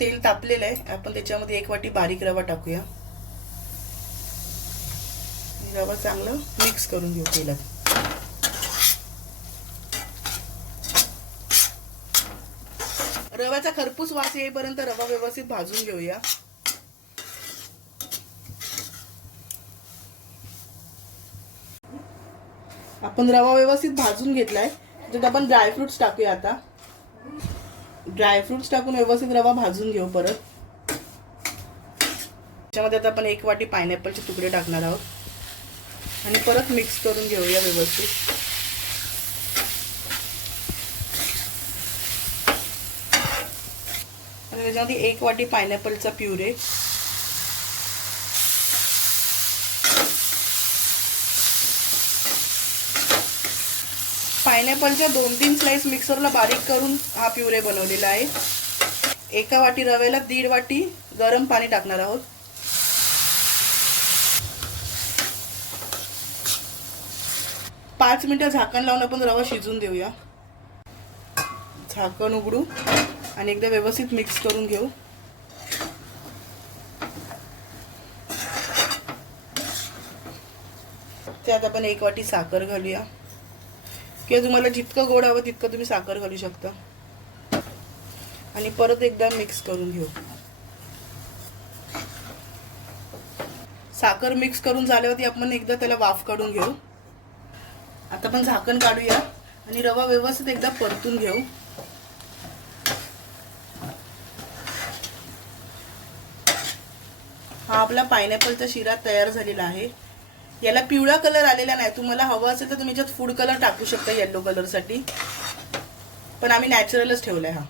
तेल तापलेलं आहे. आपण त्याच्यामध्ये एक वाटी बारीक रवा टाकूया. रवा चांगलं मिक्स करून घेऊ तेलात. रव्याचा खरपूस वास येईपर्यंत रवा व्यवस्थित भाजून घेऊया. आपण रवा व्यवस्थित भाजून घेतलाय. त्याच्यात आपण ड्रायफ्रुट्स टाकूया आता. ड्रायफ्रुट्स टाकून व्यवस्थित रवा भाजून घेऊ परत. त्याच्यामध्ये आता आपण एक वाटी पायनॅपलचे तुकडे टाकणार आहोत. आणि परत मिक्स करून घेऊया व्यवस्थित. आणि त्याच्यामध्ये एक वाटी पायनॅपलचा प्युरे पायनॅपलच्या दोन तीन स्लाईस मिक्सरला बारीक करून हा प्युरे बनवलेला आहे. एका वाटी रव्याला दीड वाटी गरम पाणी टाकणार आहोत. पाच मिनिटं झाकण लावून आपण रवा शिजून देऊया. झाकण उघडू आणि एकदा व्यवस्थित मिक्स करून घेऊ. त्यात आपण एक वाटी साखर घालूया. किंवा तुम्हाला जितकं गोड हवं तितकं तुम्ही साखर घालू शकता. आणि परत एकदा मिक्स करून घेऊ. साखर मिक्स करून झाल्यावरती आपण एकदा त्याला वाफ काढून घेऊ. आता आपण झाकण काढूया आणि रवा व्यवस्थित एकदा परतून घेऊ. हा आपला पायनॅपलचा शिरा तयार झालेला आहे. याला पिवळा कलर आलेला नाही. तुम्हाला हवा असेल तर तुम्ही याच्यात फूड कलर टाकू शकता येल्लो कलरसाठी पण आम्ही नॅचरलच ठेवलाय हा.